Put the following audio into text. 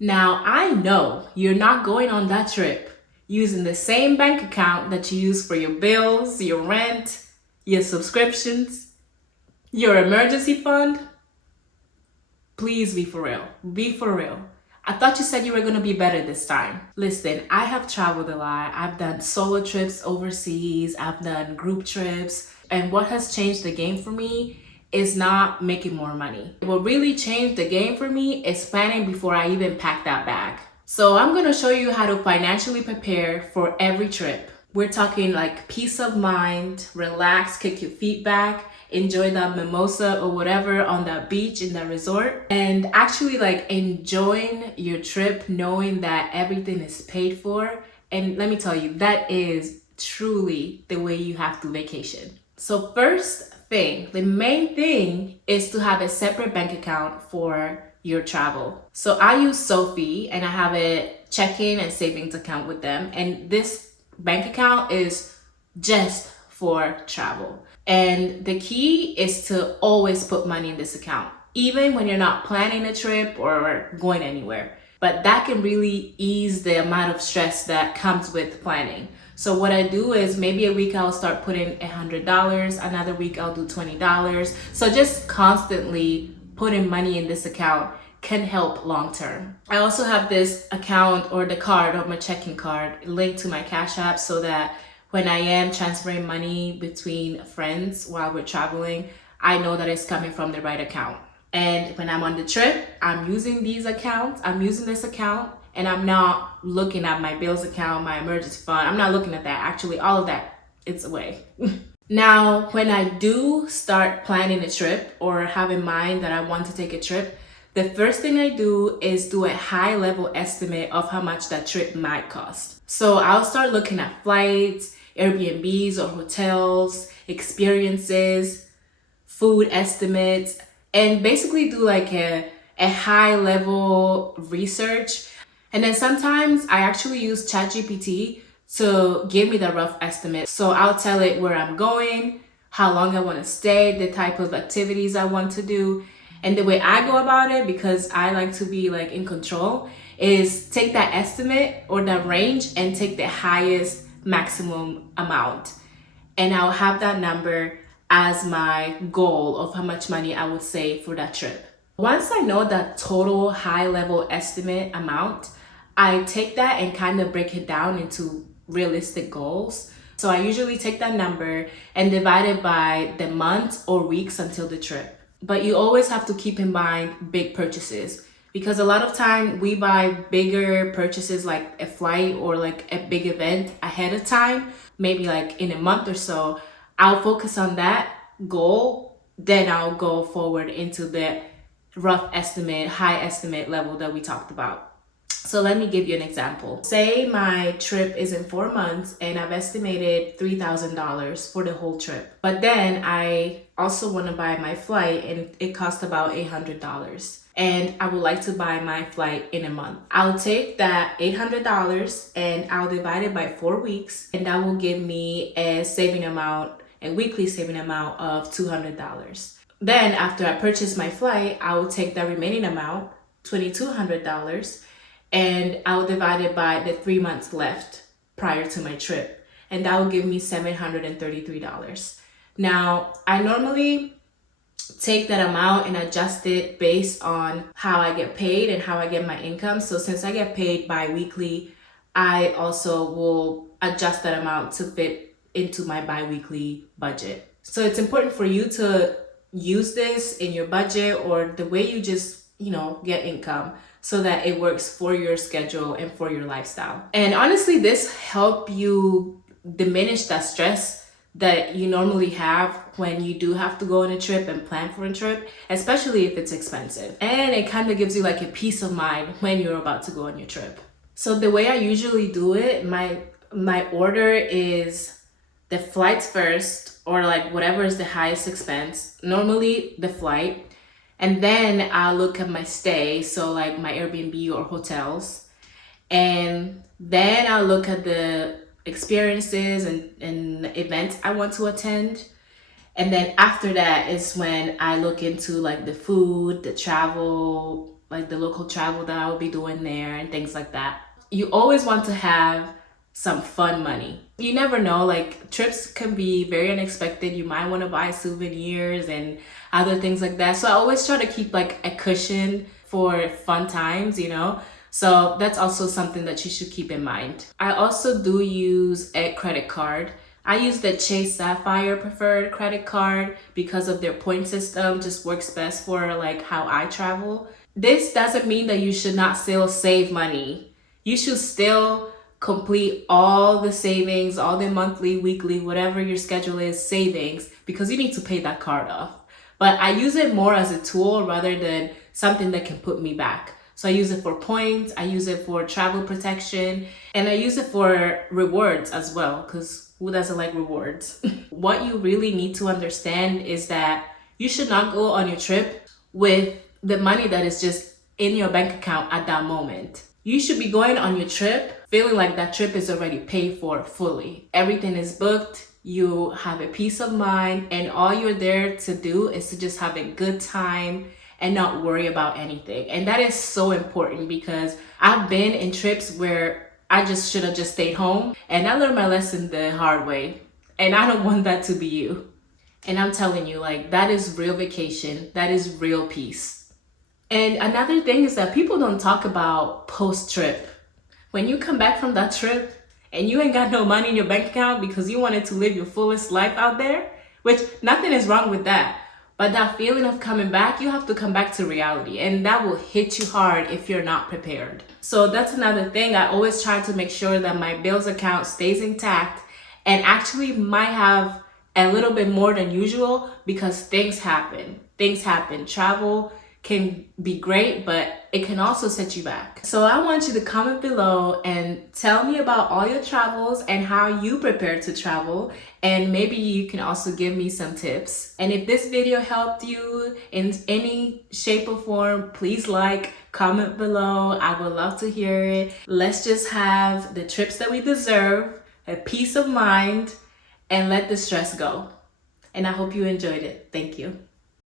Now, I know you're not going on that trip using the same bank account that you use for your bills, your rent, your subscriptions, your emergency fund. Please be for real. Be for real. I thought you said you were going to be better this time. Listen, I have traveled a lot. I've done solo trips overseas, I've done group trips, and what has changed the game for me is not making more money. What really changed the game for me is planning before I even pack that bag. So I'm going to show you how to financially prepare for every trip. We're talking like peace of mind, relax, kick your feet back, enjoy that mimosa or whatever on that beach in that resort, and actually like enjoying your trip knowing that everything is paid for. And let me tell you, that is truly the way you have to vacation. So first thing, the main thing is to have a separate bank account for your travel. So I use Sophie and I have a checking and savings account with them. And this bank account is just for travel. And the key is to always put money in this account, even when you're not planning a trip or going anywhere. But that can really ease the amount of stress that comes with planning. So what I do is maybe a week I'll start putting $100, another week I'll do $20. So just constantly putting money in this account can help long term. I also have this account or the card or my checking card linked to my Cash App so that when I am transferring money between friends while we're traveling, I know that it's coming from the right account. And when I'm on the trip, I'm using these accounts, I'm using this account, and I'm not looking at my bills account, my emergency fund. I'm not looking at that. Actually, all of that, it's away. Now, when I do start planning a trip or have in mind that I want to take a trip, the first thing I do is do a high level estimate of how much that trip might cost. So I'll start looking at flights, Airbnbs or hotels, experiences, food estimates, and basically do like a high level research. And then sometimes I actually use ChatGPT to give me the rough estimate. So I'll tell it where I'm going, how long I want to stay, the type of activities I want to do. And the way I go about it, because I like to be like in control, is take that estimate or that range and take the highest maximum amount. And I'll have that number as my goal of how much money I would save for that trip. Once I know that total high level estimate amount, I take that and kind of break it down into realistic goals. So I usually take that number and divide it by the months or weeks until the trip. But you always have to keep in mind big purchases, because a lot of time we buy bigger purchases like a flight or like a big event ahead of time, maybe like in a month or so. I'll focus on that goal, then I'll go forward into the rough estimate, high estimate level that we talked about. So let me give you an example. Say my trip is in 4 months and I've estimated $3,000 for the whole trip. But then I also want to buy my flight and it costs about $800. And I would like to buy my flight in a month. I'll take that $800 and I'll divide it by 4 weeks, and that will give me a saving amount, a weekly saving amount of $200. Then after I purchase my flight, I will take that remaining amount, $2,200, and I'll divide it by the 3 months left prior to my trip, and that will give me $733. Now, I normally take that amount and adjust it based on how I get paid and how I get my income. So since I get paid bi-weekly, I also will adjust that amount to fit into my bi-weekly budget. So it's important for you to use this in your budget or the way you just, get income, so that it works for your schedule and for your lifestyle. And honestly, this helps you diminish that stress that you normally have when you do have to go on a trip and plan for a trip, especially if it's expensive. And it kind of gives you like a peace of mind when you're about to go on your trip. So the way I usually do it, my order is the flights first, or like whatever is the highest expense, normally the flight. And then I'll look at my stay, so like my Airbnb or hotels. And then I'll look at the experiences and events I want to attend. And then after that is when I look into like the food, the travel, like the local travel that I will be doing there and things like that. You always want to have some fun money. You never know, like trips can be very unexpected. You might want to buy souvenirs and other things like that. So I always try to keep like a cushion for fun times, you know? So that's also something that you should keep in mind. I also do use a credit card. I use the Chase Sapphire Preferred credit card because of their point system. Just works best for like how I travel. This doesn't mean that you should not still save money. You should still complete all the savings, all the monthly, weekly, whatever your schedule is, savings, because you need to pay that card off. But I use it more as a tool rather than something that can put me back. So I use it for points, I use it for travel protection, and I use it for rewards as well, because who doesn't like rewards? What you really need to understand is that you should not go on your trip with the money that is just in your bank account at that moment. You should be going on your trip feeling like that trip is already paid for fully. Everything is booked, you have a peace of mind, and all you're there to do is to just have a good time and not worry about anything. And that is so important because I've been in trips where I just should have just stayed home, and I learned my lesson the hard way. And I don't want that to be you. And I'm telling you, like, that is real vacation. That is real peace. And another thing is that people don't talk about post-trip. When you come back from that trip and you ain't got no money in your bank account because you wanted to live your fullest life out there, which nothing is wrong with that. But that feeling of coming back, you have to come back to reality, and that will hit you hard if you're not prepared. So that's another thing. I always try to make sure that my bills account stays intact, and actually might have a little bit more than usual because things happen. Things happen. Travel can be great, but it can also set you back. So I want you to comment below and tell me about all your travels and how you prepare to travel, and maybe you can also give me some tips. And if this video helped you in any shape or form, please like, comment below. I would love to hear it. Let's just have the trips that we deserve, a peace of mind, and let the stress go. And I hope you enjoyed it. Thank you.